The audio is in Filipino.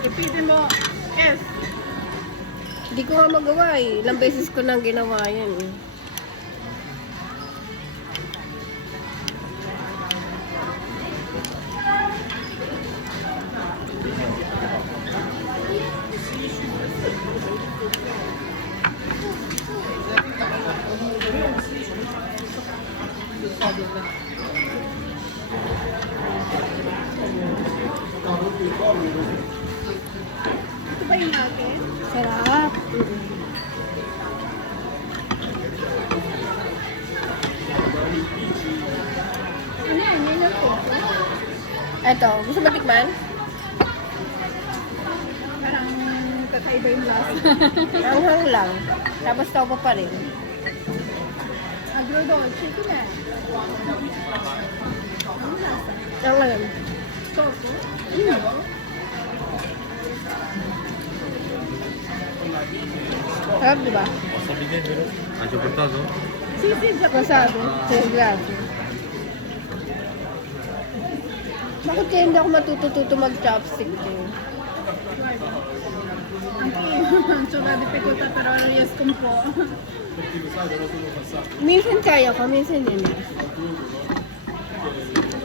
Repeatin mo. S. Hindi ko nga magawa eh. Ilang beses ko nang ginawa yan eh. Ito ba yung natin? Sarap. Ano yan? Yan yung tofu. Eto, gusto mo tikman? Parang kakaiba yung lasa. Anghang lang. Tapos topo pa rin. Agrodolce. Ito na. Ano lasa? Ang alam. Tofu? Sarap, di ba? Wasabi din, pero medyo portado. Sisig sa Wasabi. Sinigrado. Bakit kaya hindi ako matututo mag-chopstick eh? Ang sobrang dificulta pero yes kung po. Minsan kaya ko, minsan hindi.